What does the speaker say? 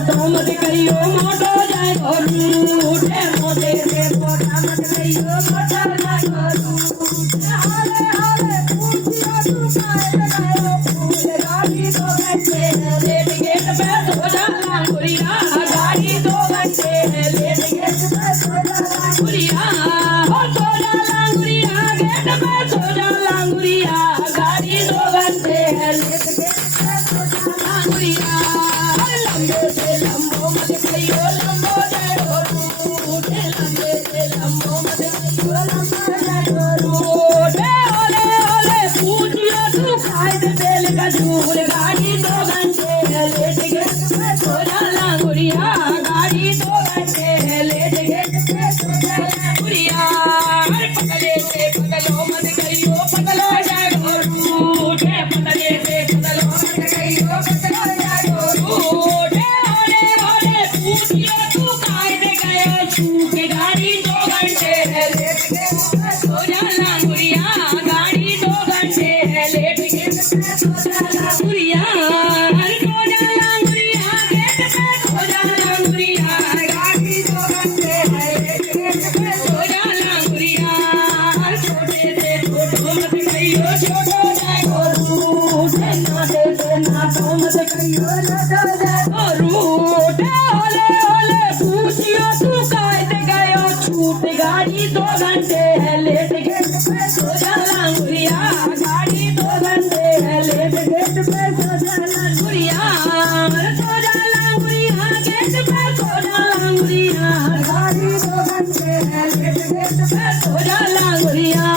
photo मत करियो मोटो जाए रूट मोटे से फोटो मत करियो मोटो जाए रूट हाले हाले पूछियो तू काहे गयो फूल गाड़ी 2 घंटे लेट गेट पे सो जा लांगुरिया गाड़ी 2 घंटे लेट गेट पे सो जा लांगुरिया हो सो जा लांगुरिया गेट पे सो जा लांगुरिया गाड़ी 2 घंटे लेट गेट पे सो जा लांगुरिया लंबे से लंबो मत कहियो लंबो जाए रूट लंबे से लंबो मत कहियो लंबो जाए रूट ओले ओले पूछियो तू खाए दे तेल का झूल गाड़ी 2 घंटे लेट गेट पे सो जा लांगुरिया गाड़ी 2 घंटे लेट गेट पे सो जा लांगुरिया पकड़े से पकड़ो मत कहियो पकड़ो जाए रूट पकड़े से पकड़ो मत कहियो पकड़ो जाए रूट ओले ओले पूछियो तू काहे दे गयो छूट गाड़ी 2 घंटे लेट गेट पे सो जा लांगुरिया गाड़ी 2 घंटे लेट गेट पे सो जा लांगुरिया सो जा लांगुरिया गेट पे सो जा लांगुरिया गाड़ी 2 घंटे लेट गेट पे सो जा लांगुरिया छोटे से छोटो मत कहियो छोटो जाए रूट नाटे से नाटो मत कहियो नाटो जाए रूट ओले ओले पूछियो तू काहे दे गयो छूट गाड़ी 2 घंटे लेट गेट पे सो जा लांगुरिया गाड़ी 2 घंटे लेट गेट पे सो जा लांगुरिया सो जा लांगुरिया गेट पे सो जा लांगुरिया गाड़ी 2 घंटे लेट गेट पे सो जा लांगुरिया